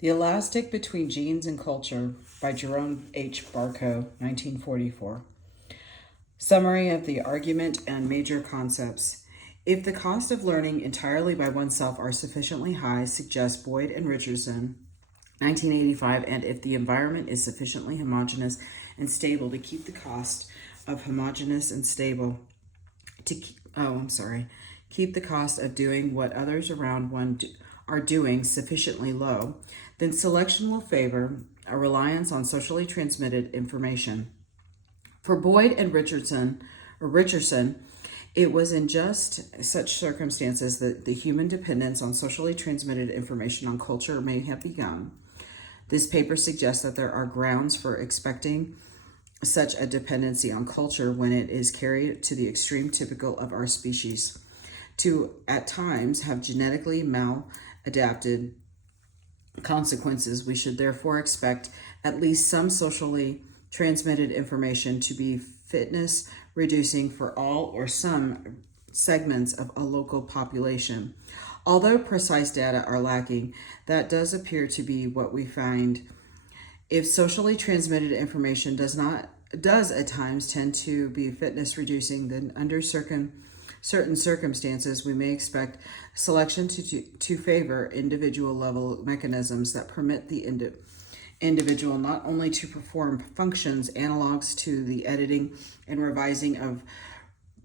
The Elastic Between Genes and Culture by Jerome Barkow, 1944. Summary of the argument and major concepts. If the cost of learning entirely by oneself are sufficiently high, suggests Boyd and Richardson, 1985, and if the environment is sufficiently homogeneous and stable to keep the cost of homogeneous and stable keep the cost of doing what others around one are doing sufficiently low, then selection will favor a reliance on socially transmitted information. For Boyd and Richardson, it was in just such circumstances that the human dependence on socially transmitted information on culture may have begun. This paper suggests that there are grounds for expecting such a dependency on culture when it is carried to the extreme typical of our species, to at times have genetically maladapted consequences. We should therefore expect at least some socially transmitted information to be fitness reducing for all or some segments of a local population. Although precise data are lacking, that does appear to be what we find. If socially transmitted information does at times tend to be fitness reducing, then under certain circumstances we may expect selection to favor individual level mechanisms that permit the individual not only to perform functions analogs to the editing and revising of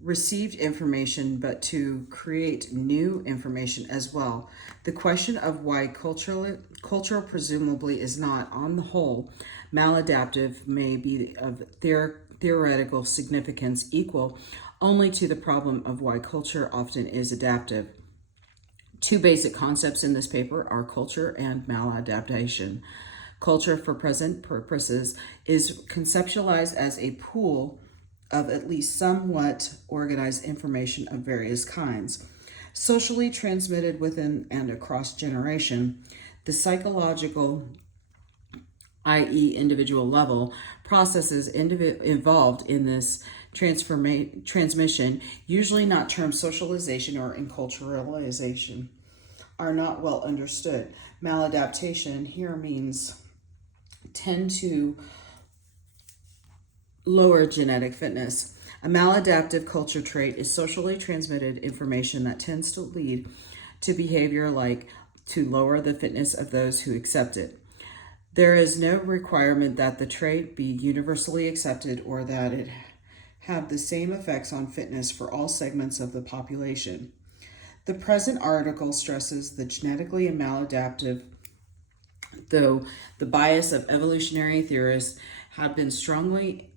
received information, but to create new information as well. The question of why cultural presumably is not, on the whole, maladaptive may be of theoretical significance equal only to the problem of why culture often is adaptive. Two basic concepts in this paper are culture and maladaptation. Culture, for present purposes, is conceptualized as a pool of at least somewhat organized information of various kinds, socially transmitted within and across generation. The psychological, i.e. individual level, processes involved in this transmission, usually not termed socialization or enculturalization, are not well understood. Maladaptation here means tend to lower genetic fitness. A maladaptive culture trait is socially transmitted information that tends to lead to behavior like to lower the fitness of those who accept it. There is no requirement that the trait be universally accepted or that it have the same effects on fitness for all segments of the population. The present article stresses the genetically maladaptive, though the bias of evolutionary theorists had been strongly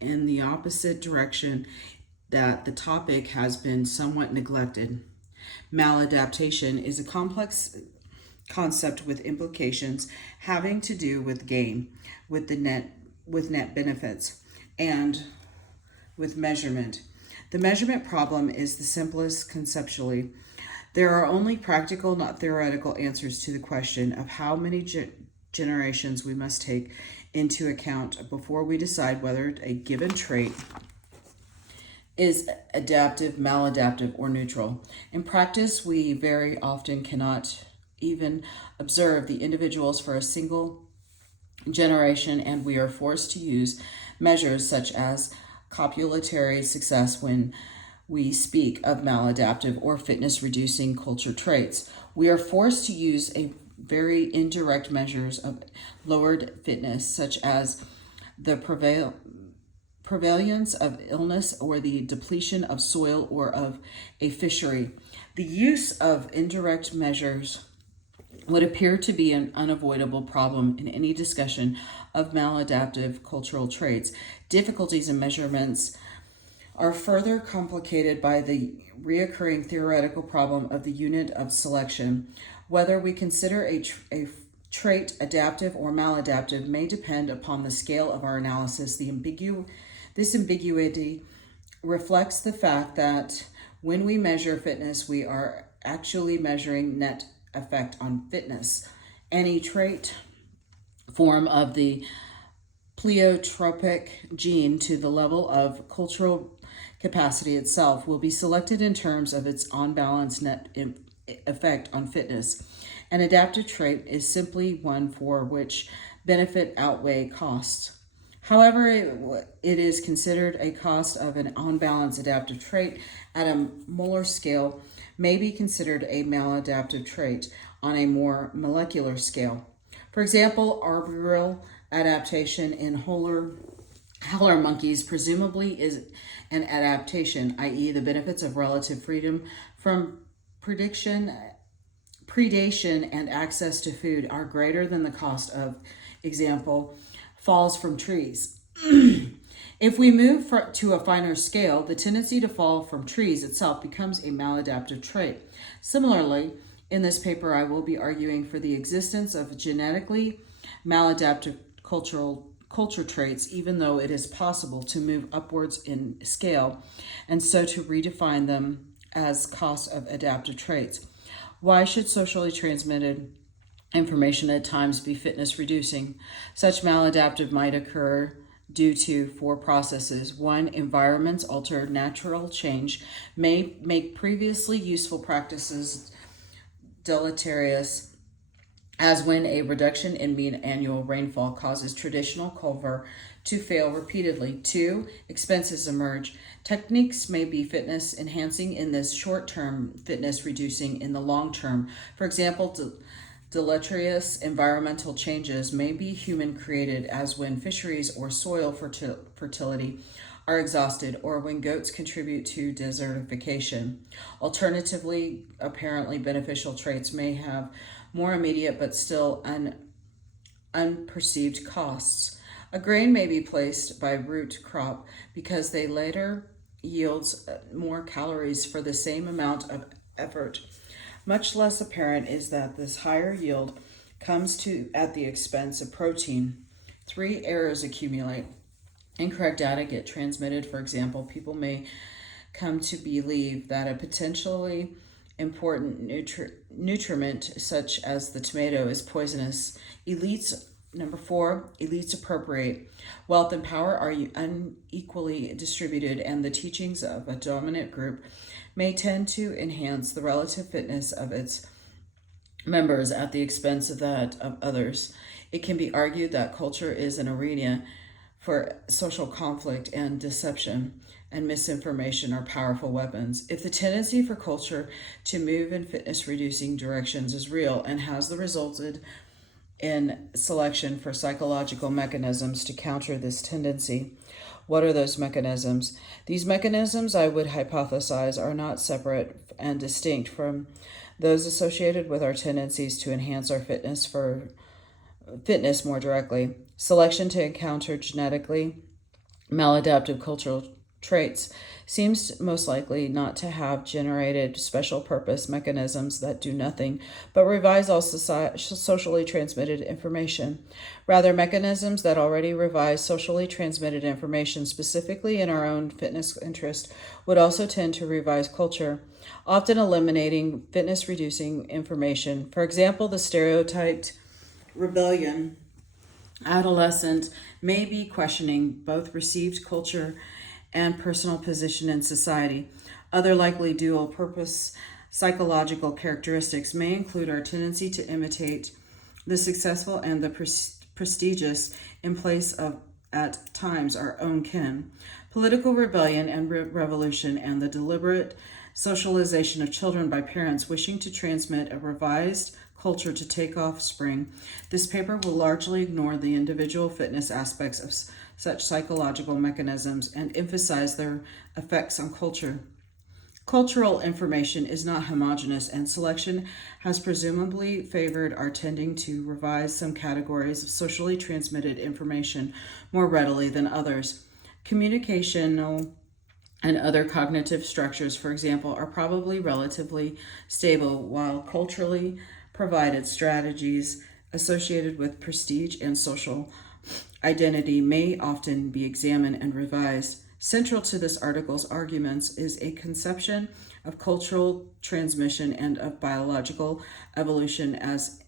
in the opposite direction, that the topic has been somewhat neglected. Maladaptation is a complex concept with implications having to do with gain, with net benefits, and with measurement. The measurement problem is the simplest conceptually. There are only practical, not theoretical, answers to the question of how many generations we must take into account before we decide whether a given trait is adaptive, maladaptive, or neutral. In practice, we very often cannot even observe the individuals for a single generation, and we are forced to use measures such as copulatory success when we speak of maladaptive or fitness reducing culture traits. We are forced to use a very indirect measures of lowered fitness, such as the prevalence of illness or the depletion of soil or of a fishery. The use of indirect measures would appear to be an unavoidable problem in any discussion of maladaptive cultural traits. Difficulties in measurements are further complicated by the reoccurring theoretical problem of the unit of selection. Whether we consider a trait adaptive or maladaptive may depend upon the scale of our analysis. This ambiguity reflects the fact that when we measure fitness, we are actually measuring net effect on fitness. Any trait form of the pleiotropic gene to the level of cultural capacity itself will be selected in terms of its on-balance net effect on fitness. An adaptive trait is simply one for which benefit outweigh costs. However, it is considered a cost of an on-balance adaptive trait at a molar scale may be considered a maladaptive trait on a more molecular scale. For example, arboreal adaptation in howler monkeys presumably is an adaptation, i.e., the benefits of relative freedom from predation and access to food are greater than the cost of, example, falls from trees. If we move to a finer scale, the tendency to fall from trees itself becomes a maladaptive trait. Similarly, in this paper, I will be arguing for the existence of genetically maladaptive culture traits, even though it is possible to move upwards in scale and so to redefine them as cost of adaptive traits. Why should socially transmitted information at times be fitness reducing? Such maladaptive might occur due to four processes. One, environments alter natural change, may make previously useful practices deleterious, as when a reduction in mean annual rainfall causes traditional cover to fail repeatedly. Two, expenses emerge. Techniques may be fitness enhancing in this short term, fitness reducing in the long term. For example, deleterious environmental changes may be human created, as when fisheries or soil fertility are exhausted, or when goats contribute to desertification. Alternatively, apparently beneficial traits may have more immediate but still unperceived costs. A grain may be placed by root crop because they later yields more calories for the same amount of effort. Much less apparent is that this higher yield comes at the expense of protein. Three, errors accumulate. Incorrect data get transmitted. For example, people may come to believe that a potentially important nutriment such as the tomato is poisonous. Number four, elites appropriate. Wealth and power are unequally distributed, and the teachings of a dominant group may tend to enhance the relative fitness of its members at the expense of that of others. It can be argued that culture is an arena for social conflict, and deception and misinformation are powerful weapons. If the tendency for culture to move in fitness reducing directions is real and has resulted in selection for psychological mechanisms to counter this tendency, what are those mechanisms? These mechanisms, I would hypothesize, are not separate and distinct from those associated with our tendencies to enhance our fitness more directly. Selection to encounter genetically maladaptive cultural traits seems most likely not to have generated special purpose mechanisms that do nothing but revise all socially transmitted information. Rather, mechanisms that already revise socially transmitted information, specifically in our own fitness interest, would also tend to revise culture, often eliminating fitness reducing information. For example, the stereotyped rebellion adolescent may be questioning both received culture and personal position in society. Other likely dual purpose psychological characteristics may include our tendency to imitate the successful and the prestigious in place of, at times, our own kin. Political rebellion and revolution, and the deliberate socialization of children by parents wishing to transmit a revised culture to take offspring. This paper will largely ignore the individual fitness aspects of such psychological mechanisms and emphasize their effects on culture. Cultural information is not homogeneous, and selection has presumably favored our tending to revise some categories of socially transmitted information more readily than others. Communicational and other cognitive structures, for example, are probably relatively stable, while culturally provided strategies associated with prestige and social identity may often be examined and revised. Central to this article's arguments is a conception of cultural transmission and of biological evolution as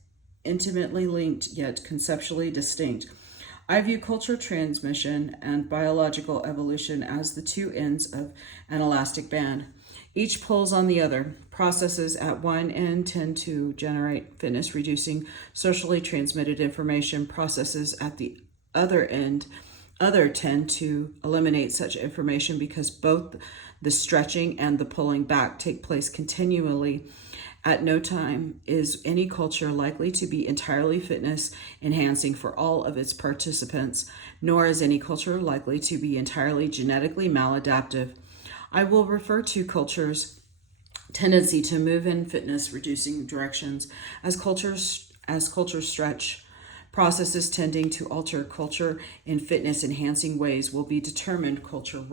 intimately linked yet conceptually distinct. I view culture transmission and biological evolution as the two ends of an elastic band. Each pulls on the other. Processes at one end tend to generate fitness reducing socially transmitted information. Processes at the other tend to eliminate such information because both the stretching and the pulling back take place continually. At no time is any culture likely to be entirely fitness enhancing for all of its participants, nor is any culture likely to be entirely genetically maladaptive. I will refer to culture's tendency to move in fitness reducing directions as cultures stretch. Processes tending to alter culture in fitness enhancing ways will be determined culture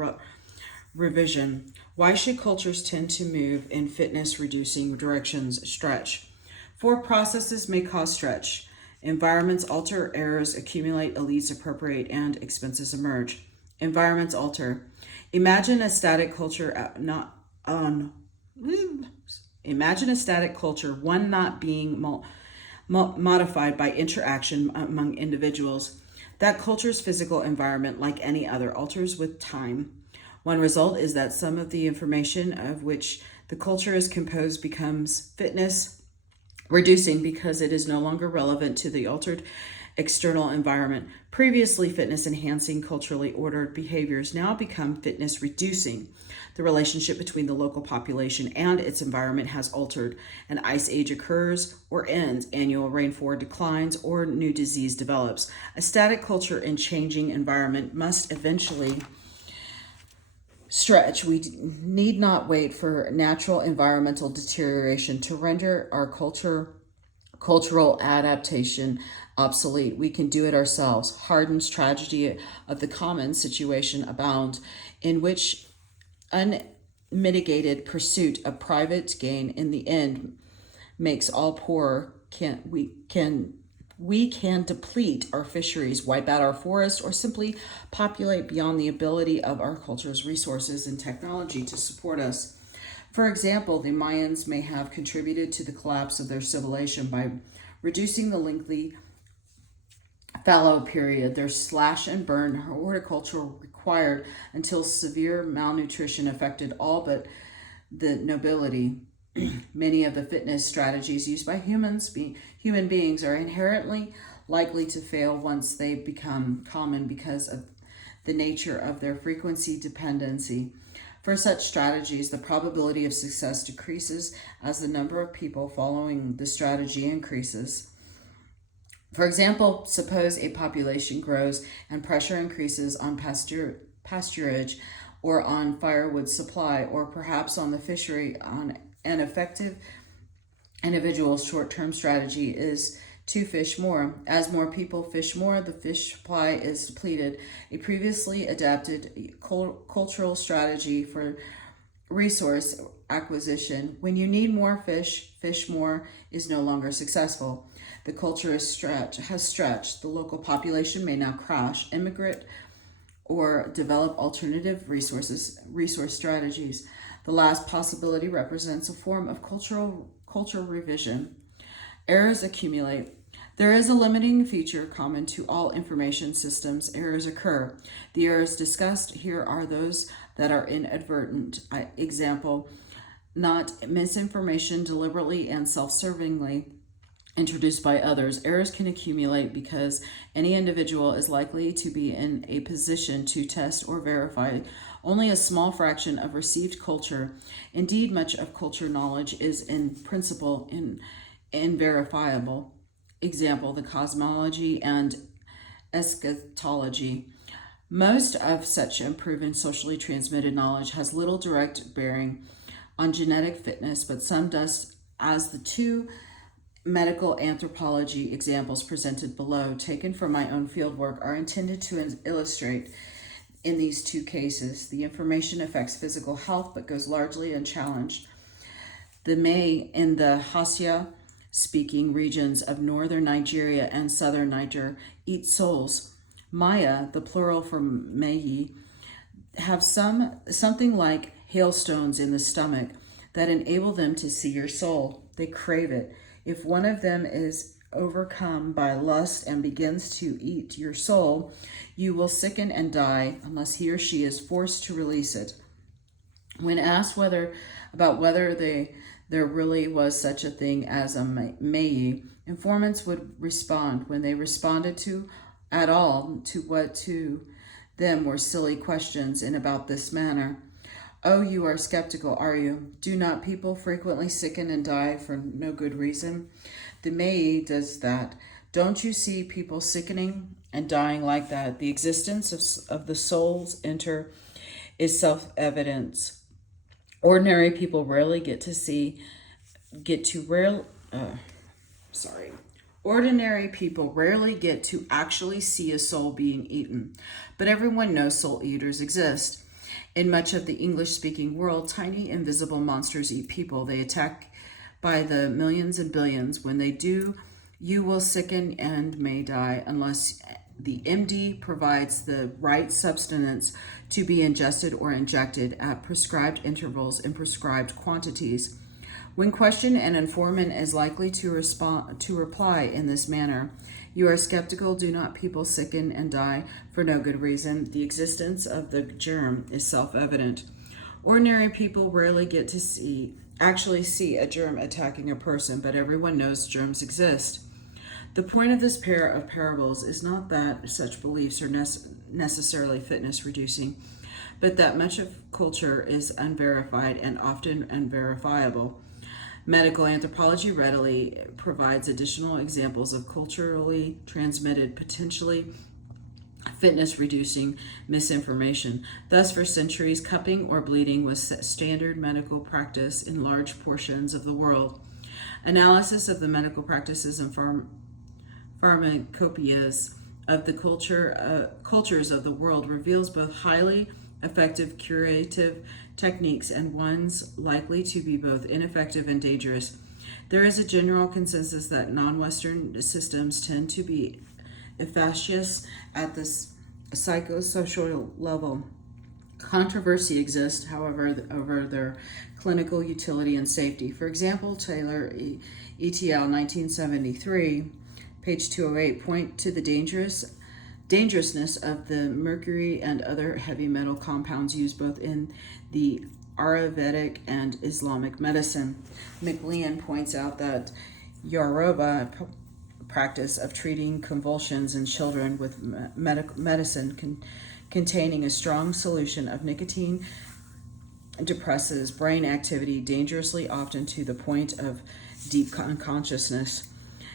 revision. Why should cultures tend to move in fitness reducing directions? Stretch. 4 processes may cause stretch. Environments alter, errors accumulate, elites appropriate, and expenses emerge. Environments alter. Imagine a static culture one not being modified by interaction among individuals. That culture's physical environment, like any other, alters with time. One result is that some of the information of which the culture is composed becomes fitness reducing because it is no longer relevant to the altered external environment. Previously fitness enhancing, culturally ordered behaviors now become fitness reducing. The relationship between the local population and its environment has altered. An ice age occurs or ends, annual rainfall declines, or new disease develops. A static culture in changing environment must eventually stretch. We need not wait for natural environmental deterioration to render our cultural adaptation obsolete. We can do it ourselves. Harden's tragedy of the common situation abound, in which unmitigated pursuit of private gain in the end makes all poorer. We can deplete our fisheries, wipe out our forests, or simply populate beyond the ability of our culture's resources and technology to support us. For example, the Mayans may have contributed to the collapse of their civilization by reducing the lengthy fallow period their slash and burn horticulture required until severe malnutrition affected all but the nobility. Many of the fitness strategies used by human beings are inherently likely to fail once they become common because of the nature of their frequency dependency. For such strategies, the probability of success decreases as the number of people following the strategy increases. For example, suppose a population grows and pressure increases on pasturage or on firewood supply, or perhaps on the fishery. On an effective individual's short-term strategy is to fish more. As more people fish more, the fish supply is depleted. A previously adapted cultural strategy for resource acquisition, when you need more fish, fish more, is no longer successful. The culture has stretched. The local population may now crash, immigrate, or develop alternative resource strategies. The last possibility represents a form of cultural revision. Errors accumulate. There is a limiting feature common to all information systems. Errors occur. The errors discussed here are those that are inadvertent. Example, not misinformation deliberately and self-servingly introduced by others. Errors can accumulate because any individual is likely to be in a position to test or verify only a small fraction of received culture. Indeed, much of culture knowledge is in principle inverifiable. Example, the cosmology and eschatology. Most of such unproven socially transmitted knowledge has little direct bearing on genetic fitness, but some does, as the 2 medical anthropology examples presented below, taken from my own fieldwork, are intended to illustrate. In these 2 cases, the information affects physical health but goes largely unchallenged. The May in the Hausa-speaking regions of northern Nigeria and southern Niger eat souls. Maya, the plural for Mayi, have something like hailstones in the stomach that enable them to see your soul. They crave it. If one of them is overcome by lust and begins to eat your soul, you will sicken and die unless he or she is forced to release it. When asked whether there really was such a thing as a Mei, informants would respond when they responded to at all to what to them were silly questions in about this manner. Oh, you are skeptical, are you? Do not people frequently sicken and die for no good reason? The Mei does that. Don't you see people sickening and dying like that? The existence of the soul's enter is self-evident. Ordinary people rarely get to rare sorry. Ordinary people rarely get to actually see a soul being eaten, but everyone knows soul eaters exist. In much of the English-speaking world, tiny invisible monsters eat people. They attack by the millions and billions. When they do, you will sicken and may die unless the MD provides the right substance to be ingested or injected at prescribed intervals in prescribed quantities. When questioned, an informant is likely to reply in this manner: "You are skeptical. Do not people sicken and die for no good reason? The existence of the germ is self-evident." Ordinary people rarely get to actually see a germ attacking a person, but everyone knows germs exist. The point of this pair of parables is not that such beliefs are necessarily fitness reducing, but that much of culture is unverified and often unverifiable. Medical anthropology readily provides additional examples of culturally transmitted, potentially fitness reducing misinformation. Thus, for centuries, cupping or bleeding was standard medical practice in large portions of the world. Analysis of the medical practices and pharmacopoeias of the cultures of the world reveals both highly effective curative techniques and ones likely to be both ineffective and dangerous. There is a general consensus that non-Western systems tend to be efficacious at the psychosocial level. Controversy exists, however, over their clinical utility and safety. For example, Taylor et al. 1973, page 208, point to the dangerousness of the mercury and other heavy metal compounds used both in the Ayurvedic and Islamic medicine. McLean points out that Yoruba practice of treating convulsions in children with medicine containing a strong solution of nicotine depresses brain activity dangerously, often to the point of deep unconsciousness.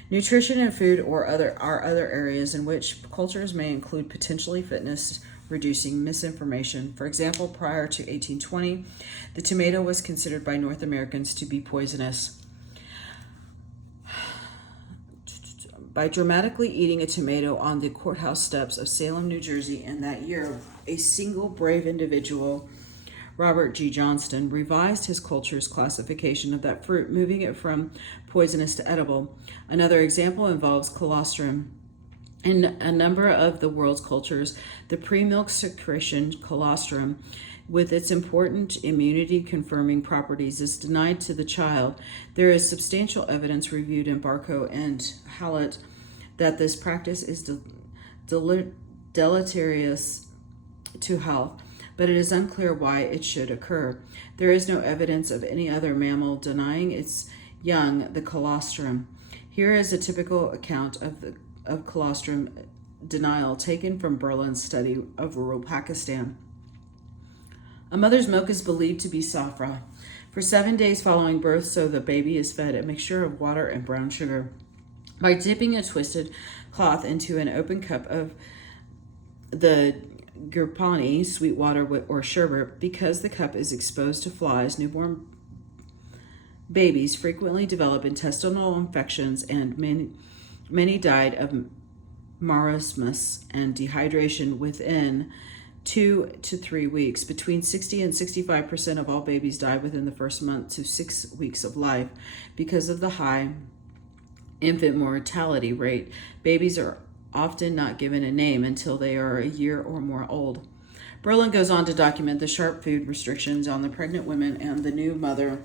Nutrition and food are other areas in which cultures may include potentially fitness reducing misinformation. For example, prior to 1820, the tomato was considered by North Americans to be poisonous. By dramatically eating a tomato on the courthouse steps of Salem, New Jersey, in that year, a single brave individual, Robert G. Johnston, revised his culture's classification of that fruit, moving it from poisonous to edible. Another example involves colostrum. In a number of the world's cultures, the pre-milk secretion colostrum, with its important immunity-confirming properties, is denied to the child. There is substantial evidence reviewed in Barkow and Hallett that this practice is deleterious to health, but it is unclear why it should occur. There is no evidence of any other mammal denying its young the colostrum. Here is a typical account of colostrum denial taken from Berlin's study of rural Pakistan. A mother's milk is believed to be safra. For 7 days following birth, so the baby is fed a mixture of water and brown sugar. By dipping a twisted cloth into an open cup of the gurpani, sweet water or sherbet, because the cup is exposed to flies, newborn babies frequently develop intestinal infections, and many died of marasmus and dehydration within 2 to 3 weeks. Between 60 and 65% of all babies die within the first month to 6 weeks of life. Because of the high infant mortality rate, babies are often not given a name until they are a year or more old. Berlin goes on to document the sharp food restrictions on the pregnant women and the new mother.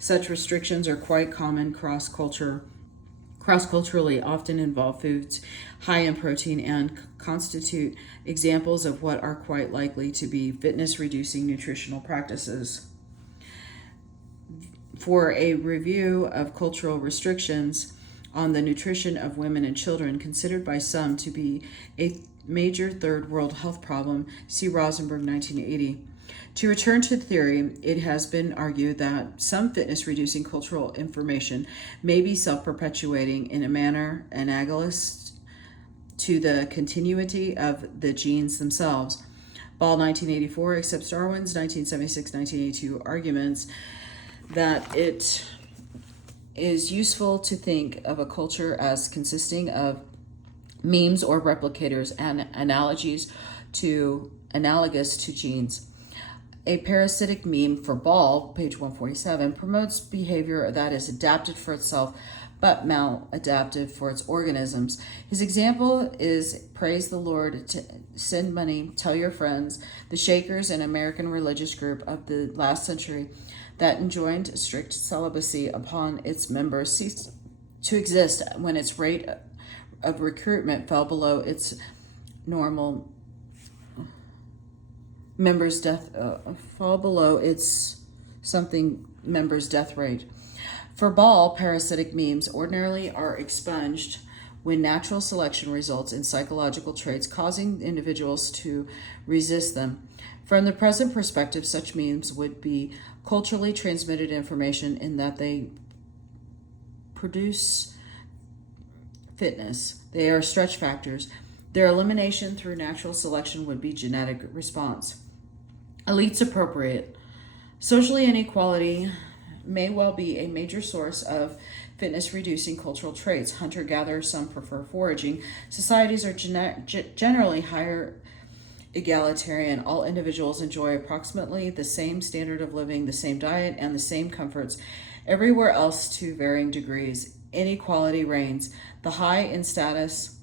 Such restrictions are quite common cross-culturally, often involve foods high in protein and constitute examples of what are quite likely to be fitness-reducing nutritional practices. for a review of cultural restrictions on the nutrition of women and children, considered by some to be a major third world health problem, see Rosenberg, 1980. To return to theory, it has been argued that some fitness-reducing cultural information may be self-perpetuating in a manner analogous to the continuity of the genes themselves. Ball, 1984, accepts Darwin's 1976-1982 arguments that it is useful to think of a culture as consisting of memes or replicators and analogous to genes. A parasitic meme for Ball, page 147, promotes behavior that is adapted for itself but maladaptive for its organisms. His example is praise the Lord, send money, tell your friends, the Shakers, an American religious group of the last century that enjoined strict celibacy upon its members, ceased to exist when its rate of recruitment fell below its normal members' death rate. For Ball, parasitic memes ordinarily are expunged when natural selection results in psychological traits causing individuals to resist them. From the present perspective, such memes would be culturally transmitted information in that they produce fitness. They are stretch factors. Their elimination through natural selection would be genetic response. Elites appropriate. Social inequality may well be a major source of fitness-reducing cultural traits. Hunter-gatherers, some prefer foraging. Societies are generally higher egalitarian. All individuals enjoy approximately the same standard of living, the same diet, and the same comforts everywhere else to varying degrees. Inequality reigns. The high in status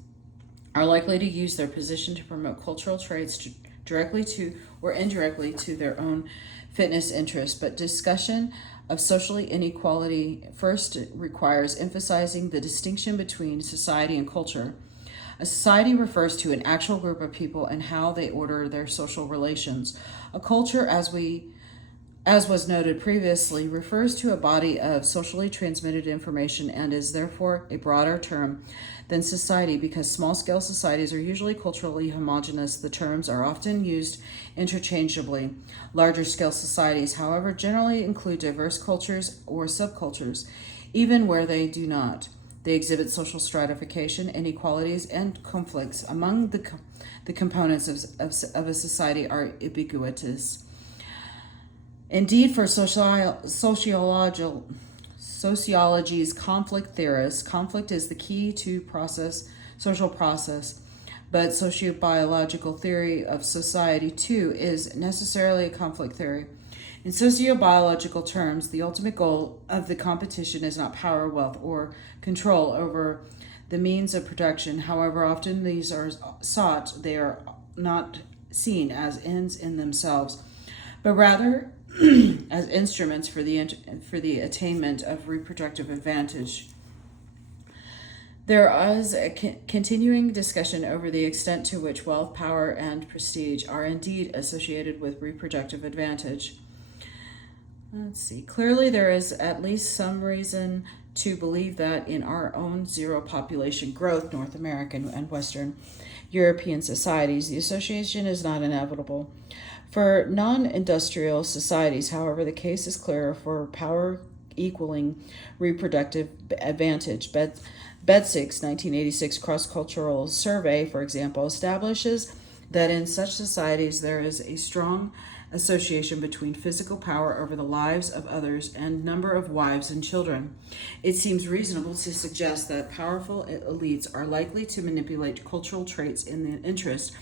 are likely to use their position to promote cultural traits directly to or indirectly to their own fitness interests, but discussion of social inequality first requires emphasizing the distinction between society and culture. A society refers to an actual group of people and how they order their social relations. A culture, as was noted previously, refers to a body of socially transmitted information and is therefore a broader term than society. Because small-scale societies are usually culturally homogeneous, the terms are often used interchangeably. Larger-scale societies, however, generally include diverse cultures or subcultures, even where they do not. They exhibit social stratification, inequalities, and conflicts among the components of a society are ubiquitous. Indeed, for sociology's conflict theorists, conflict is the key to social process, but sociobiological theory of society, too, is necessarily a conflict theory. In sociobiological terms, the ultimate goal of the competition is not power, wealth, or control over the means of production. However often these are sought, they are not seen as ends in themselves, but rather as instruments for the attainment of reproductive advantage. There is a continuing discussion over the extent to which wealth, power, and prestige are indeed associated with reproductive advantage. Let's see. Clearly, there is at least some reason to believe that in our own zero population growth, North American and Western European societies, the association is not inevitable. For non-industrial societies, however, the case is clearer for power equaling reproductive advantage. Bedsig's 1986 cross-cultural survey, for example, establishes that in such societies there is a strong association between physical power over the lives of others and number of wives and children. It seems reasonable to suggest that powerful elites are likely to manipulate cultural traits in the interest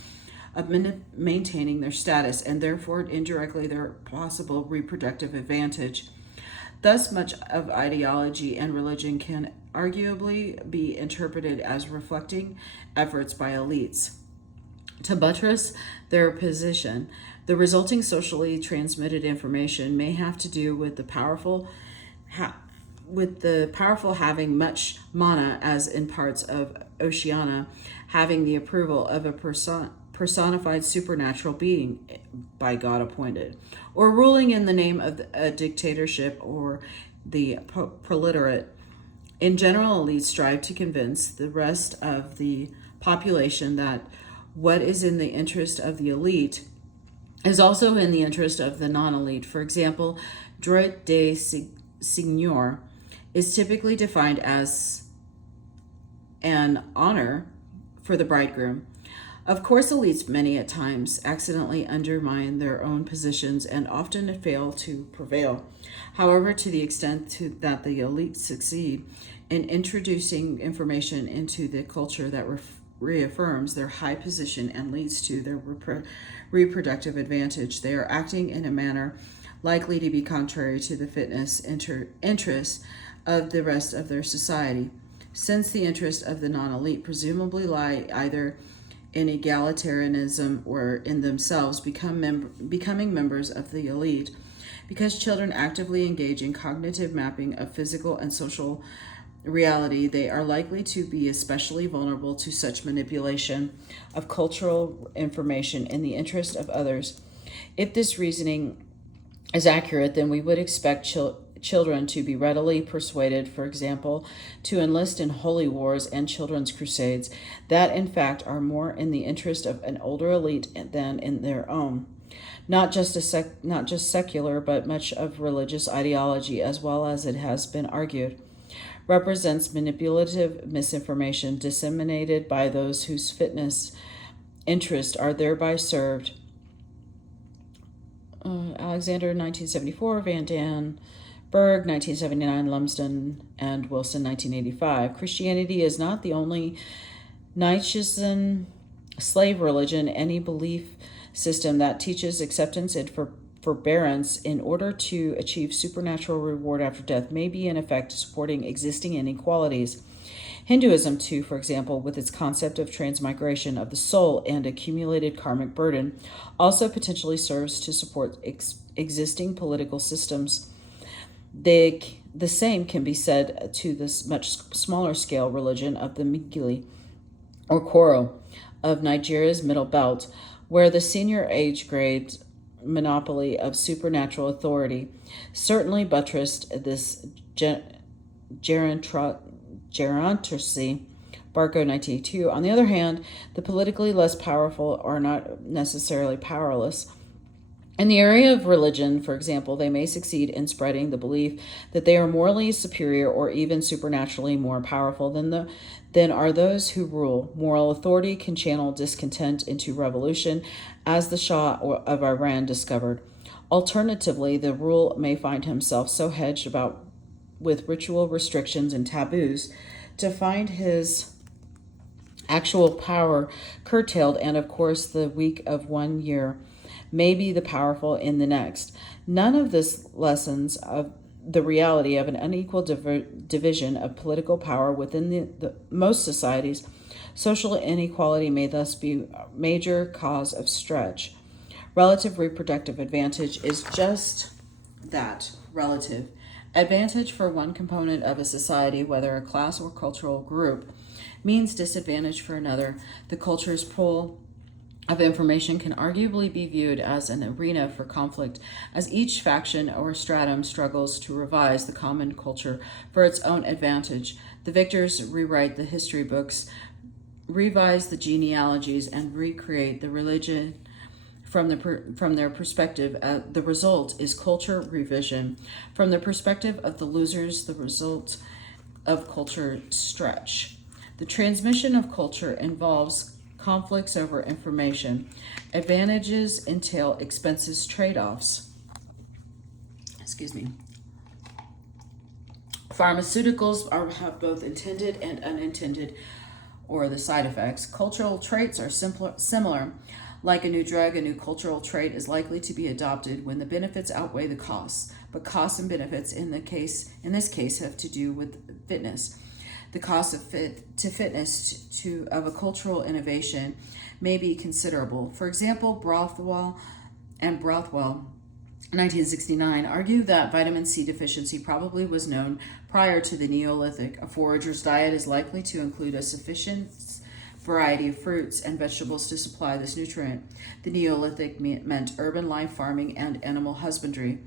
of maintaining their status and therefore indirectly their possible reproductive advantage. Thus, much of ideology and religion can arguably be interpreted as reflecting efforts by elites to buttress their position. The resulting socially transmitted information may have to do with the powerful having much mana, as in parts of Oceania, having the approval of a personified supernatural being by God appointed, or ruling in the name of a dictatorship, or the proliterate. In general, elites strive to convince the rest of the population that what is in the interest of the elite is also in the interest of the non-elite. For example, droit de seigneur is typically defined as an honor for the bridegroom. Of course, elites many at times accidentally undermine their own positions and often fail to prevail. However, to the extent that the elites succeed in introducing information into the culture that reaffirms their high position and leads to their reproductive advantage, they are acting in a manner likely to be contrary to the fitness interests of the rest of their society, since the interests of the non-elite presumably lie either in egalitarianism or in themselves becoming members of the elite. Because children actively engage in cognitive mapping of physical and social reality, they are likely to be especially vulnerable to such manipulation of cultural information in the interest of others. If this reasoning is accurate, then we would expect children to be readily persuaded, for example, to enlist in holy wars and children's crusades that, in fact, are more in the interest of an older elite than in their own. Not just secular, but much of religious ideology, as well as it has been argued, represents manipulative misinformation disseminated by those whose fitness interests are thereby served. Alexander, 1974, Van Dan, Berg, 1979, Lumsden, and Wilson, 1985. Christianity is not the only Nietzschean slave religion. Any belief system that teaches acceptance and forbearance in order to achieve supernatural reward after death may be in effect supporting existing inequalities. Hinduism, too, for example, with its concept of transmigration of the soul and accumulated karmic burden, also potentially serves to support existing political systems. The same can be said to this much smaller scale religion of the Migili, or Koro, of Nigeria's Middle Belt, where the senior age grade monopoly of supernatural authority certainly buttressed this gerontocracy. Barkow, 1982. On the other hand, the politically less powerful are not necessarily powerless. In the area of religion, for example, they may succeed in spreading the belief that they are morally superior or even supernaturally more powerful than are those who rule. Moral authority can channel discontent into revolution, as the Shah of Iran discovered. Alternatively, the ruler may find himself so hedged about with ritual restrictions and taboos to find his actual power curtailed, and of course the weak of 1 year may be the powerful in the next. None of this lessens of the reality of an unequal division of political power within the most societies. Social inequality may thus be a major cause of stretch. Relative reproductive advantage is just that, relative. Advantage for one component of a society, whether a class or cultural group, means disadvantage for another. The culture's pool of information can arguably be viewed as an arena for conflict, as each faction or stratum struggles to revise the common culture for its own advantage. The victors rewrite the history books, revise the genealogies, and recreate the religion from their perspective. The result is culture revision. From the perspective of the losers, the result of culture stretch. The transmission of culture involves conflicts over information. Advantages entail expenses trade-offs. Pharmaceuticals have both intended and unintended, or the side effects. Cultural traits are similar. Like a new drug, a new cultural trait is likely to be adopted when the benefits outweigh the costs. But costs and benefits in this case have to do with fitness. The cost of fitness of a cultural innovation may be considerable. For example, Brothwell, 1969, argue that vitamin C deficiency probably was known prior to the Neolithic. A forager's diet is likely to include a sufficient variety of fruits and vegetables to supply this nutrient. The Neolithic meant urban life farming and animal husbandry,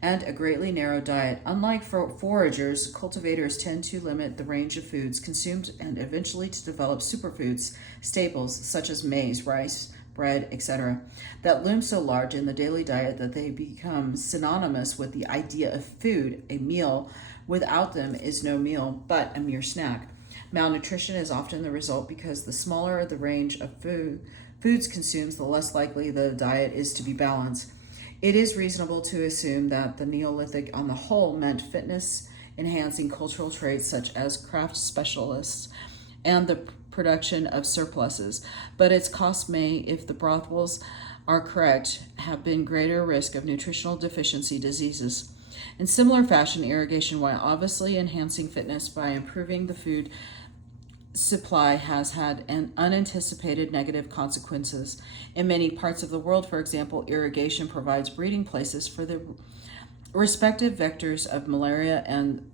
and a greatly narrow diet. Unlike foragers, cultivators tend to limit the range of foods consumed and eventually to develop superfoods, staples such as maize, rice, bread, etc., that loom so large in the daily diet that they become synonymous with the idea of food. A meal without them is no meal, but a mere snack. Malnutrition is often the result because the smaller the range of foods consumed, the less likely the diet is to be balanced. It is reasonable to assume that the Neolithic on the whole meant fitness-enhancing cultural traits such as craft specialists and the production of surpluses, but its cost may, if the brothels are correct, have been greater risk of nutritional deficiency diseases. In similar fashion, irrigation, while obviously enhancing fitness by improving the food supply, has had an unanticipated negative consequences. In many parts of the world, for example, irrigation provides breeding places for the respective vectors of malaria and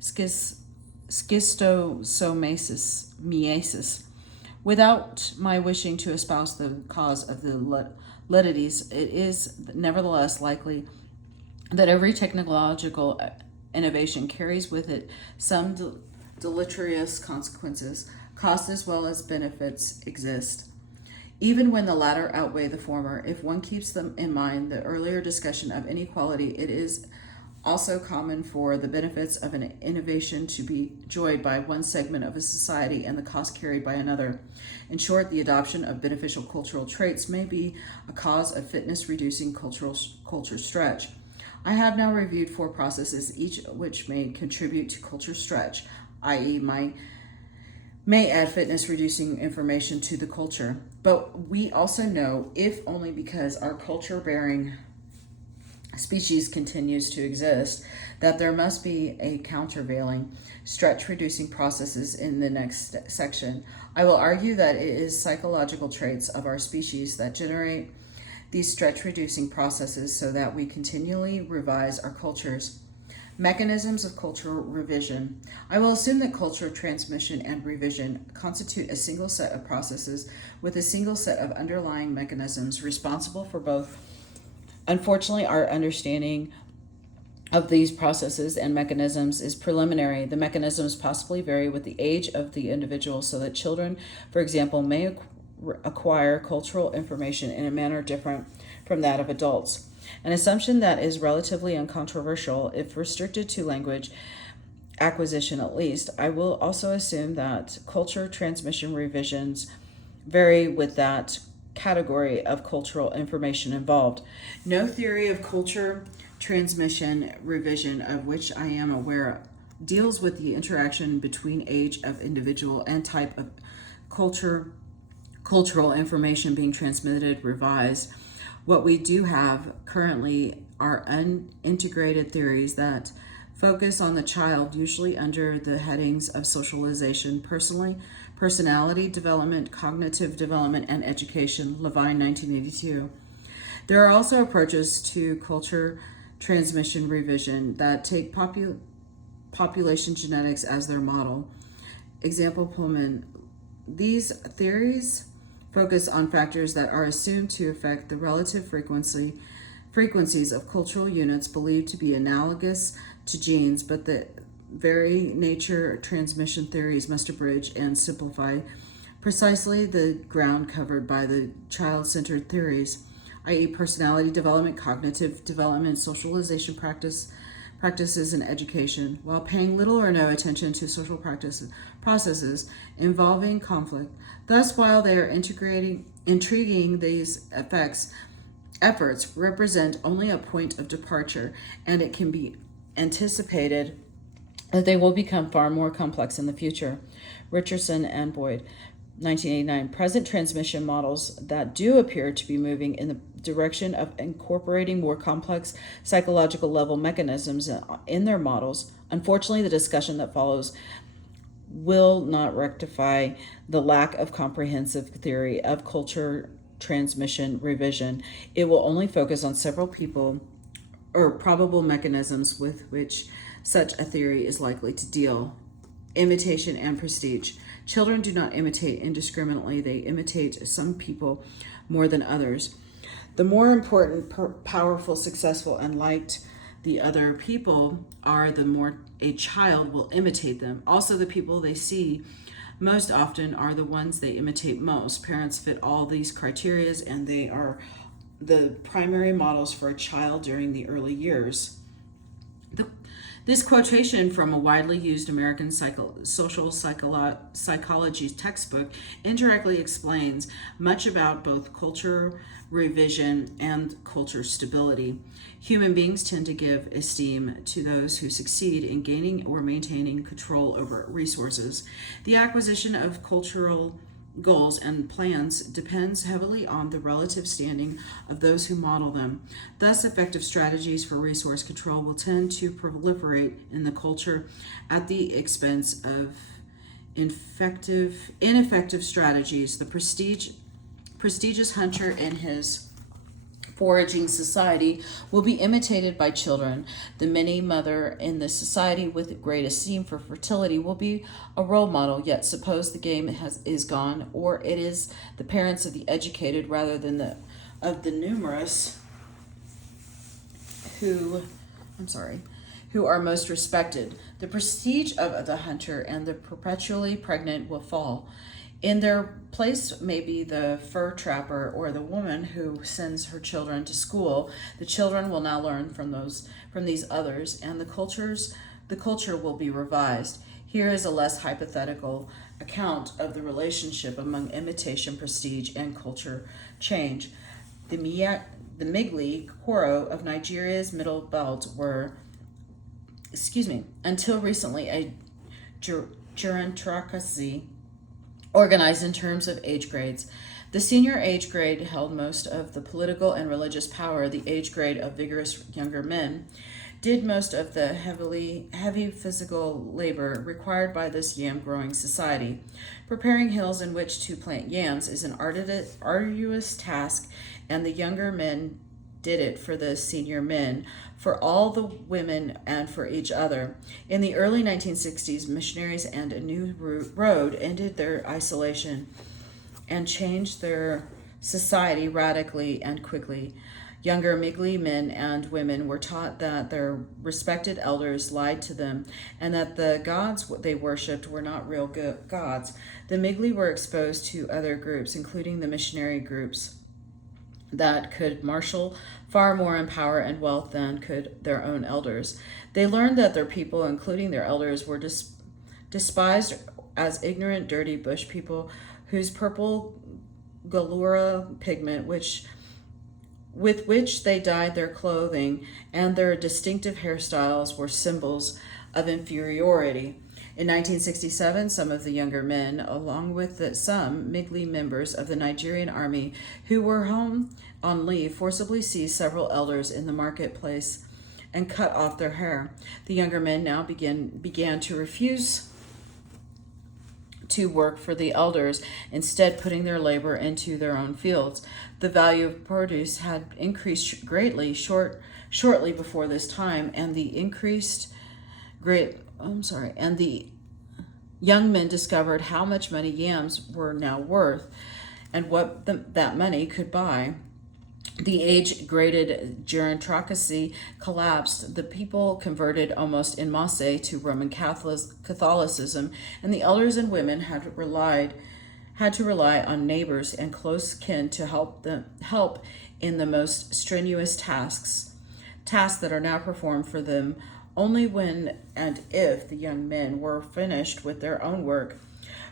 schistosomiasis. Without my wishing to espouse the cause of the lidities, it is nevertheless likely that every technological innovation carries with it some deleterious consequences. Costs as well as benefits exist, even when the latter outweigh the former. If one keeps them in mind, the earlier discussion of inequality, it is also common for the benefits of an innovation to be enjoyed by one segment of a society and the cost carried by another. In short, the adoption of beneficial cultural traits may be a cause of fitness-reducing culture stretch. I have now reviewed 4 processes, each of which may contribute to culture stretch, i.e. may add fitness-reducing information to the culture. But we also know, if only because our culture-bearing species continues to exist, that there must be a countervailing stretch-reducing processes in the next section. I will argue that it is psychological traits of our species that generate these stretch-reducing processes so that we continually revise our cultures. Mechanisms of cultural revision. I will assume that culture transmission and revision constitute a single set of processes with a single set of underlying mechanisms responsible for both. Unfortunately, our understanding of these processes and mechanisms is preliminary. The mechanisms possibly vary with the age of the individual, so that children, for example, may acquire cultural information in a manner different from that of adults. An assumption that is relatively uncontroversial, if restricted to language acquisition at least. I will also assume that culture transmission revisions vary with that category of cultural information involved. No theory of culture transmission revision of which I am aware deals with the interaction between age of individual and type of cultural information being transmitted, revised. What we do have currently are unintegrated theories that focus on the child, usually under the headings of socialization, personality development, cognitive development, and education, Levine, 1982. There are also approaches to culture transmission revision that take population genetics as their model. Example, Pullman. These theories focus on factors that are assumed to affect the relative frequencies of cultural units believed to be analogous to genes, but the very nature transmission theories must abridge and simplify precisely the ground covered by the child-centered theories, i.e. personality development, cognitive development, socialization practices, and education, while paying little or no attention to social processes involving conflict. Thus, while they are intriguing, these efforts represent only a point of departure, and it can be anticipated that they will become far more complex in the future. Richardson and Boyd, 1989. Present transmission models that do appear to be moving in the direction of incorporating more complex psychological level mechanisms in their models. Unfortunately, the discussion that follows will not rectify the lack of comprehensive theory of culture transmission revision. It will only focus on several people or probable mechanisms with which such a theory is likely to deal. Imitation and prestige. Children do not imitate indiscriminately. They imitate some people more than others. The more important, powerful, successful, and liked the other people are, the more a child will imitate them. Also, the people they see most often are the ones they imitate most. Parents fit all these criteria, and they are the primary models for a child during the early years. This quotation from a widely used American social psychology textbook indirectly explains much about both culture revision and culture stability. Human beings tend to give esteem to those who succeed in gaining or maintaining control over resources. The acquisition of cultural goals and plans depends heavily on the relative standing of those who model them. Thus, effective strategies for resource control will tend to proliferate in the culture at the expense of ineffective strategies. The prestigious hunter in his foraging society will be imitated by children. The many mother in the society with great esteem for fertility will be a role model. Yet suppose the game is gone, or it is the parents of the educated rather than of the numerous who are most respected. The prestige of the hunter and the perpetually pregnant will fall. In their place may be the fur trapper or the woman who sends her children to school. The children will now learn from these others, and the culture will be revised. Here is a less hypothetical account of the relationship among imitation, prestige, and culture change. The Migli Koro of Nigeria's Middle Belt were, until recently, a gerontocracy organized in terms of age grades. The senior age grade held most of the political and religious power. The age grade of vigorous younger men did most of the heavy physical labor required by this yam-growing society. Preparing hills in which to plant yams is an arduous task, and the younger men did it for the senior men, for all the women, and for each other. In the early 1960s, missionaries and a new road ended their isolation and changed their society radically and quickly. Younger Migli men and women were taught that their respected elders lied to them and that the gods they worshipped were not real gods. The Migli were exposed to other groups, including the missionary groups, that could marshal far more in power and wealth than could their own elders. They learned that their people, including their elders, were despised as ignorant, dirty bush people whose purple galura pigment, with which they dyed their clothing, and their distinctive hairstyles were symbols of inferiority. In 1967, some of the younger men, along with some Migli members of the Nigerian army who were home on leave, forcibly seized several elders in the marketplace and cut off their hair. The younger men now began to refuse to work for the elders, instead putting their labor into their own fields. The value of produce had increased greatly shortly before this time, and the young men discovered how much money yams were now worth and what that money could buy. The age-graded gerontocracy collapsed. The people converted almost en masse to Roman Catholicism, and the elders and women had to rely on neighbors and close kin to help in the most strenuous tasks that are now performed for them only when and if the young men were finished with their own work.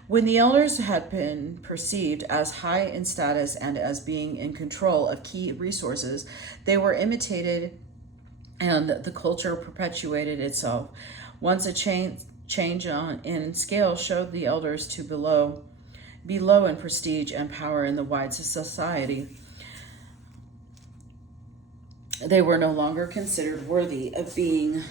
When the elders had been perceived as high in status and as being in control of key resources, they were imitated and the culture perpetuated itself. Once a change in scale showed the elders to be low in prestige and power in the wide society, they were no longer considered worthy of being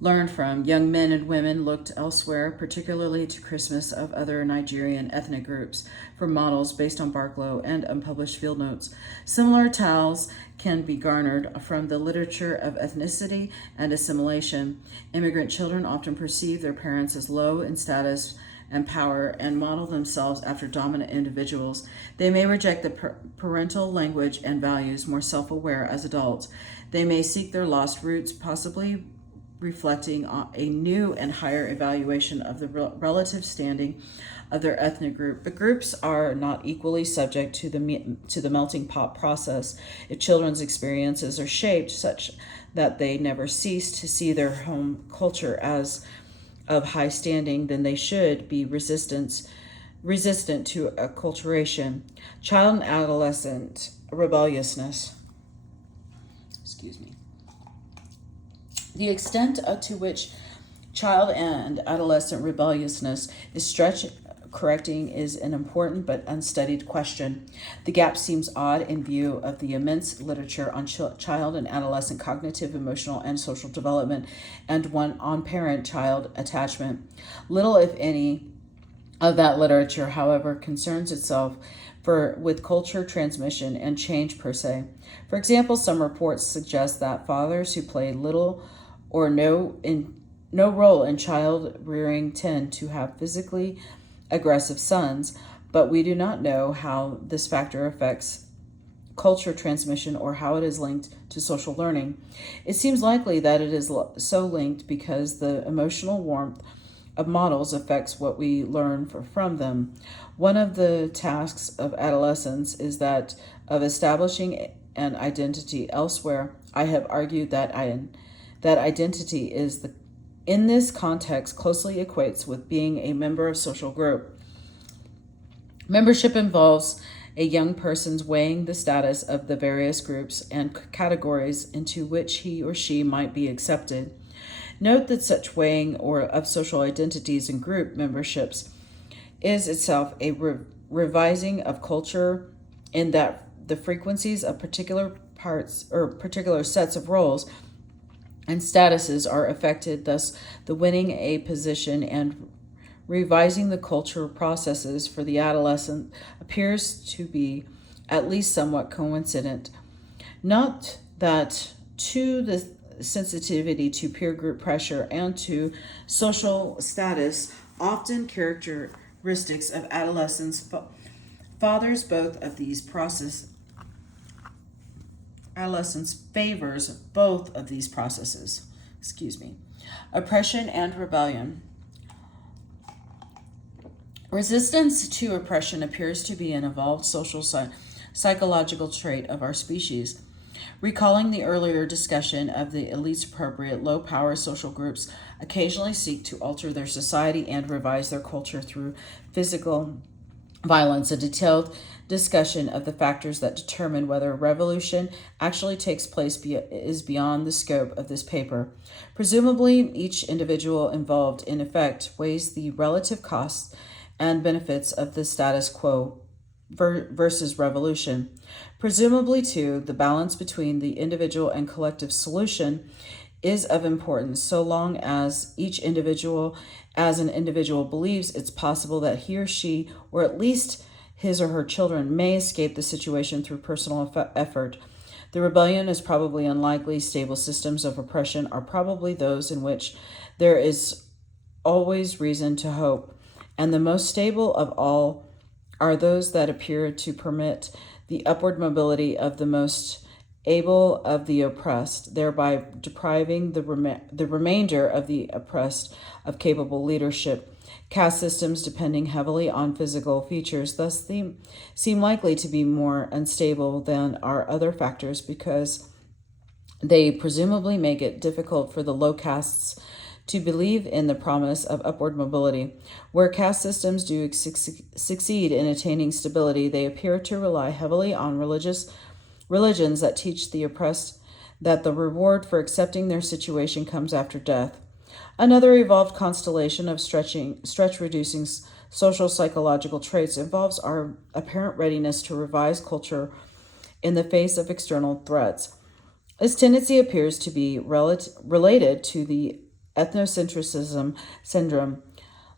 learned from. Young men and women looked elsewhere, particularly to Christmas of other Nigerian ethnic groups, for models based on Barkow and unpublished field notes. Similar tales can be garnered from the literature of ethnicity and assimilation. Immigrant children often perceive their parents as low in status and power and model themselves after dominant individuals. They may reject the parental language and values, more self-aware as adults. They may seek their lost roots, possibly reflecting on a new and higher evaluation of the relative standing of their ethnic group. But groups are not equally subject to the melting pot process. If children's experiences are shaped such that they never cease to see their home culture as of high standing, then they should be resistant to acculturation. Child and adolescent rebelliousness. Excuse me. The extent to which child and adolescent rebelliousness is correcting is an important but unstudied question. The gap seems odd in view of the immense literature on child and adolescent cognitive, emotional, and social development, and one on parent-child attachment. Little, if any, of that literature, however, concerns itself with culture transmission and change per se. For example, some reports suggest that fathers who played little or no role in child rearing tend to have physically aggressive sons, but we do not know how this factor affects culture transmission or how it is linked to social learning. It seems likely that it is so linked because the emotional warmth of models affects what we learn from them. One of the tasks of adolescence is that of establishing an identity elsewhere. I have argued that identity is in this context closely equates with being a member of social group. Membership involves a young person's weighing the status of the various groups and categories into which he or she might be accepted. Note that such weighing of social identities and group memberships is itself a revising of culture, in that the frequencies of particular parts or particular sets of roles and statuses are affected. Thus, the winning a position and revising the cultural processes for the adolescent appears to be at least somewhat coincident. Not that to the sensitivity to peer group pressure and to social status, often characteristics of adolescence, fathers both of these processes. Adolescence favors both of these processes. Oppression and rebellion. Resistance to oppression appears to be an evolved social psychological trait of our species. Recalling the earlier discussion of the elite's appropriate low-power social groups occasionally seek to alter their society and revise their culture through physical violence. A detailed discussion of the factors that determine whether a revolution actually takes place is beyond the scope of this paper. Presumably, each individual involved, in effect, weighs the relative costs and benefits of the status quo versus revolution. Presumably, too, the balance between the individual and collective solution is of importance, so long as each individual, as an individual, believes it's possible that he or she, or at least his or her children, may escape the situation through personal effort. The rebellion is probably unlikely. Stable systems of oppression are probably those in which there is always reason to hope, and the most stable of all are those that appear to permit the upward mobility of the most able of the oppressed, thereby depriving the remainder of the oppressed of capable leadership. Caste systems depending heavily on physical features thus seem likely to be more unstable than are other factors because they presumably make it difficult for the low castes to believe in the promise of upward mobility. Where caste systems do succeed in attaining stability, they appear to rely heavily on religions that teach the oppressed that the reward for accepting their situation comes after death. Another evolved constellation of stretch-reducing social psychological traits involves our apparent readiness to revise culture in the face of external threats. This tendency appears to be related to the ethnocentrism syndrome,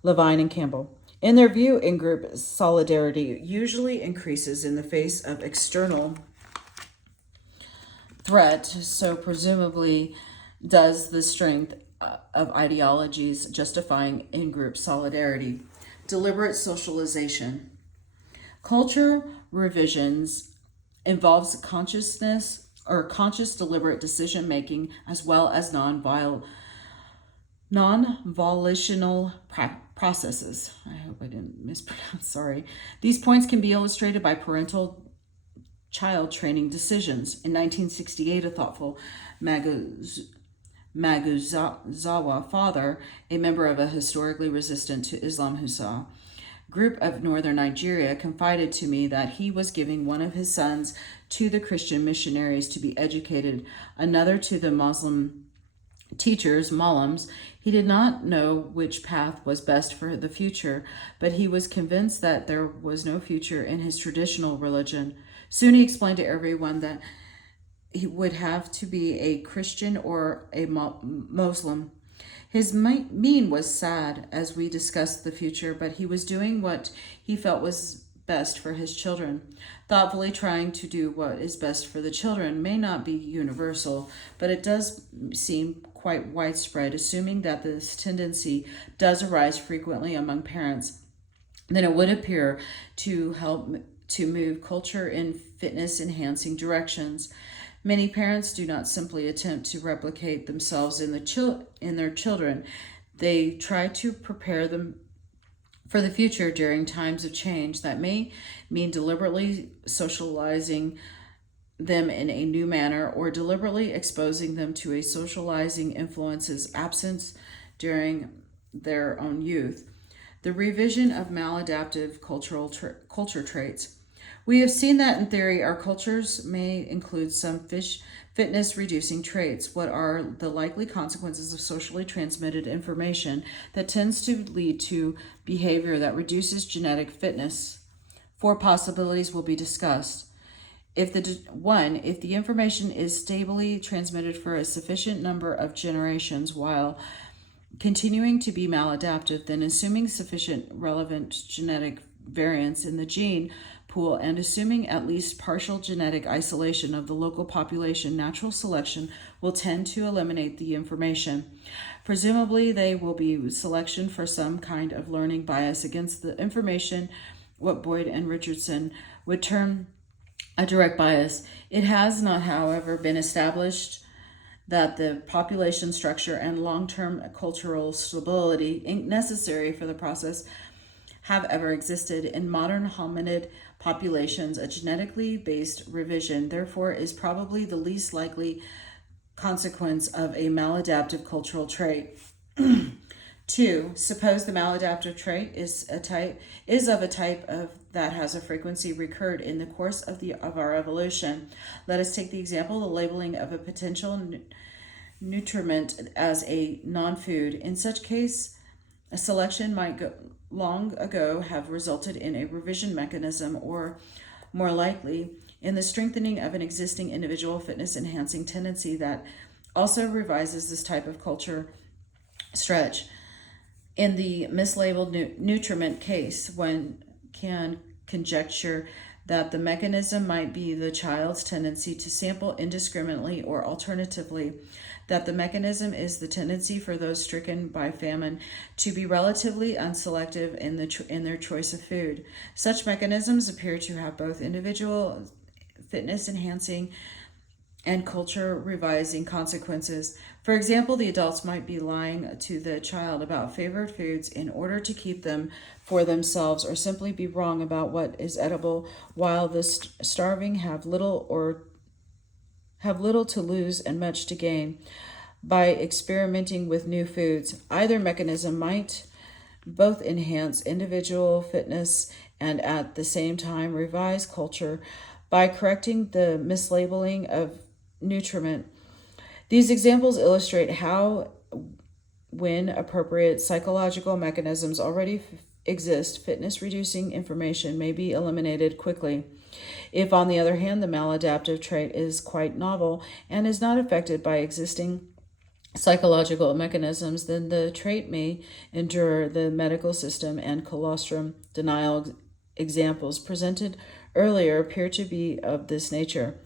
Levine and Campbell. In their view, in-group solidarity usually increases in the face of external threat, so presumably does the strength of ideologies justifying in-group solidarity. Deliberate socialization. Culture revisions involves consciousness or conscious deliberate decision making as well as non-volitional processes. I hope I didn't mispronounce, sorry. These points can be illustrated by parental child training decisions. In 1968, a thoughtful Maguzawa father, a member of a historically resistant to Islam Hausa group of northern Nigeria, confided to me that he was giving one of his sons to the Christian missionaries to be educated, another to the Muslim teachers, Malams. He did not know which path was best for the future, but he was convinced that there was no future in his traditional religion. Soon he explained to everyone that he would have to be a Christian or a Muslim. His mien was sad as we discussed the future, but he was doing what he felt was best for his children. Thoughtfully trying to do what is best for the children may not be universal, but it does seem quite widespread, assuming that this tendency does arise frequently among parents. Then it would appear to help to move culture in fitness enhancing directions. Many parents do not simply attempt to replicate themselves in their children. They try to prepare them for the future during times of change. That may mean deliberately socializing them in a new manner or deliberately exposing them to a socializing influence's absence during their own youth. The revision of maladaptive culture traits. We have seen that in theory, our cultures may include some fitness-reducing traits. What are the likely consequences of socially transmitted information that tends to lead to behavior that reduces genetic fitness? 4 possibilities will be discussed. If the information is stably transmitted for a sufficient number of generations while continuing to be maladaptive, then assuming sufficient relevant genetic variance in the gene pool and assuming at least partial genetic isolation of the local population, natural selection will tend to eliminate the information. Presumably, they will be selection for some kind of learning bias against the information, what Boyd and Richardson would term a direct bias. It has not, however, been established that the population structure and long-term cultural stability necessary for the process have ever existed. In modern hominid populations, a genetically based revision, therefore, is probably the least likely consequence of a maladaptive cultural trait. 2. Suppose the maladaptive trait is of a type that has a frequency recurred in the course of our evolution. Let us take the example, the labeling of a potential nutriment as a non-food. In such case, a selection might long ago have resulted in a revision mechanism, or more likely, in the strengthening of an existing individual fitness enhancing tendency that also revises this type of culture stretch. In the mislabeled nutriment case, one can conjecture that the mechanism might be the child's tendency to sample indiscriminately, or alternatively, that the mechanism is the tendency for those stricken by famine to be relatively unselective in their choice of food. Such mechanisms appear to have both individual fitness enhancing and culture revising consequences. For example, the adults might be lying to the child about favored foods in order to keep them for themselves, or simply be wrong about what is edible, while the starving have little to lose and much to gain by experimenting with new foods. Either mechanism might both enhance individual fitness and at the same time revise culture by correcting the mislabeling of nutriment. These examples illustrate how, when appropriate psychological mechanisms already exist, fitness-reducing information may be eliminated quickly. If, on the other hand, the maladaptive trait is quite novel and is not affected by existing psychological mechanisms, then the trait may endure. The medical system and colostrum denial examples presented earlier appear to be of this nature.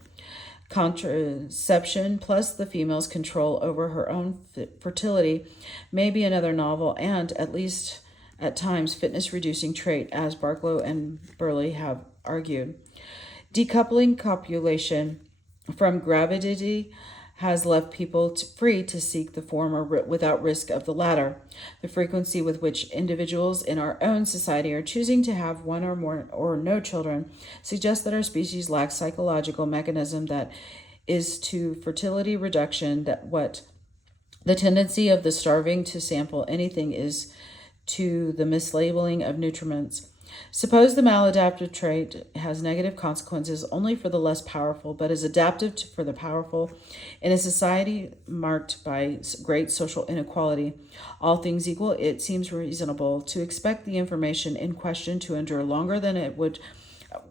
Contraception plus the female's control over her own fertility may be another novel and, at least at times fitness-reducing trait, as Barkow and Burley have argued. Decoupling copulation from gravidity has left people free to seek the former without risk of the latter. The frequency with which individuals in our own society are choosing to have one or more or no children suggests that our species lacks psychological mechanism that is to fertility reduction that what the tendency of the starving to sample anything is to the mislabeling of nutriments. Suppose the maladaptive trait has negative consequences only for the less powerful, but is adaptive for the powerful. In a society marked by great social inequality, all things equal, it seems reasonable to expect the information in question to endure longer than it would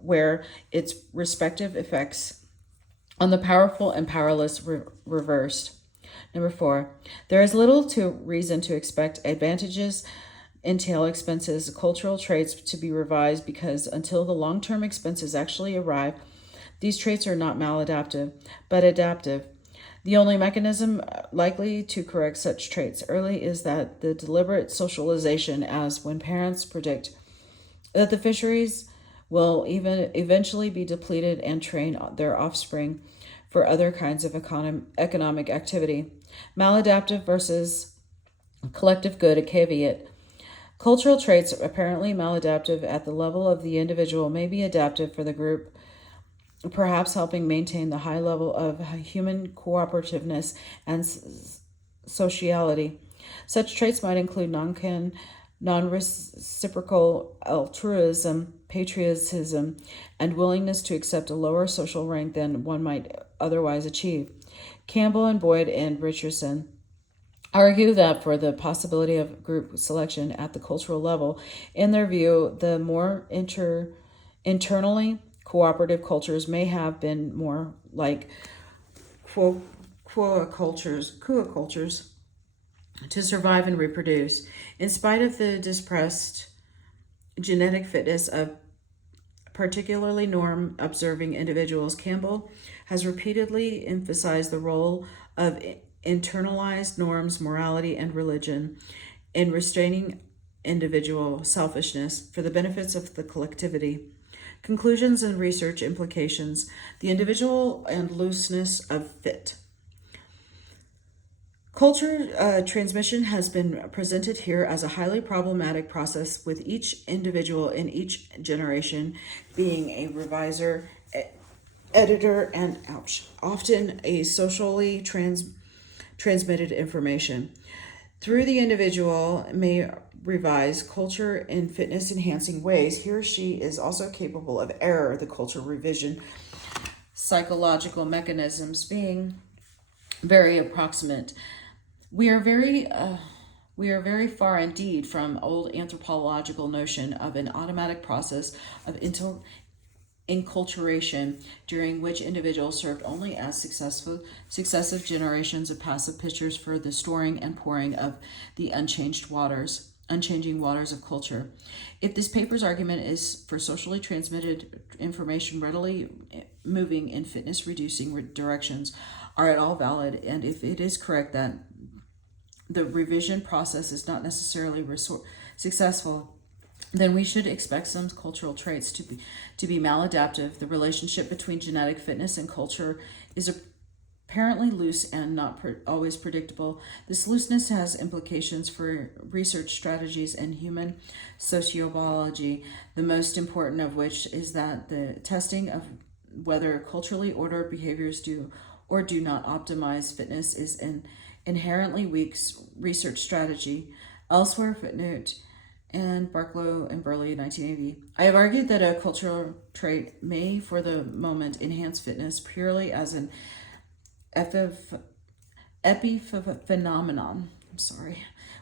where its respective effects on the powerful and powerless reversed. Number 4, there is little reason to expect advantages entail expenses, cultural traits to be revised because until the long-term expenses actually arrive, these traits are not maladaptive, but adaptive. The only mechanism likely to correct such traits early is that the deliberate socialization, as when parents predict that the fisheries will even eventually be depleted and train their offspring for other kinds of economic activity. Maladaptive versus collective good, a caveat. Cultural traits apparently maladaptive at the level of the individual may be adaptive for the group, perhaps helping maintain the high level of human cooperativeness and sociality. Such traits might include non-reciprocal altruism, patriotism, and willingness to accept a lower social rank than one might otherwise achieve. Campbell and Boyd and Richardson argue that for the possibility of group selection at the cultural level, in their view, the more internally cooperative cultures may have been more like Kua cultures to survive and reproduce. In spite of the depressed genetic fitness of particularly norm observing individuals, Campbell has repeatedly emphasized the role of internalized norms, morality, and religion in restraining individual selfishness for the benefits of the collectivity. Conclusions and research implications: the individual and looseness of fit. Culture transmission has been presented here as a highly problematic process, with each individual in each generation being a reviser, editor, and often a socially transmitted information. Through the individual may revise culture in fitness enhancing ways, he or she is also capable of error, the culture revision psychological mechanisms being very approximate. We are very far indeed from old anthropological notion of an automatic process of enculturation, during which individuals served only as successive generations of passive pitchers for the storing and pouring of the unchanging waters of culture. If this paper's argument is for socially transmitted information readily moving in fitness reducing directions are at all valid, and if it is correct that the revision process is not necessarily successful, then we should expect some cultural traits to be maladaptive. The relationship between genetic fitness and culture is apparently loose and not always predictable. This looseness has implications for research strategies and human sociobiology, the most important of which is that the testing of whether culturally ordered behaviors do or do not optimize fitness is an inherently weak research strategy. Elsewhere, footnote, and Barkow and Burley, 1980. I have argued that a cultural trait may, for the moment, enhance fitness purely as an epiphenomenon.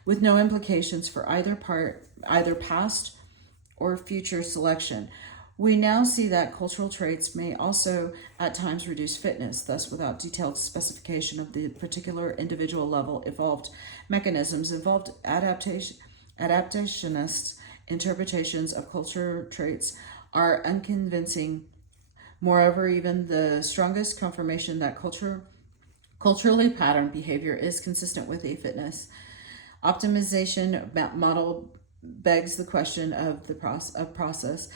With no implications for either past or future selection. We now see that cultural traits may also at times reduce fitness, thus without detailed specification of the particular individual level evolved mechanisms involved. Adaptationist interpretations of cultural traits are unconvincing. Moreover, even the strongest confirmation that culturally patterned behavior is consistent with a fitness optimization model begs the question of the process.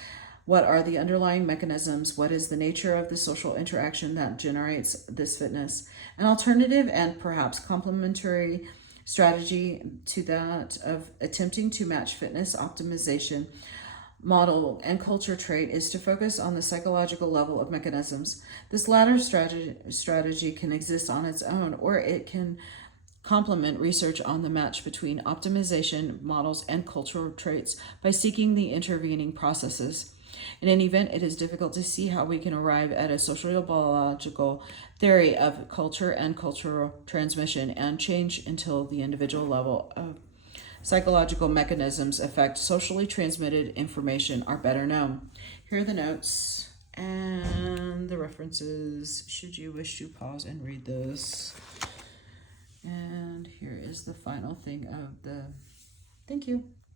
What are the underlying mechanisms? What is the nature of the social interaction that generates this fitness? An alternative and perhaps complementary strategy to that of attempting to match fitness optimization model and culture trait is to focus on the psychological level of mechanisms. This latter strategy can exist on its own, or it can complement research on the match between optimization models and cultural traits by seeking the intervening processes. In any event, it is difficult to see how we can arrive at a sociobiological theory of culture and cultural transmission and change until the individual level of psychological mechanisms affect socially transmitted information are better known. Here are the notes and the references, should you wish to pause and read this. And here is the final thing of the, thank you.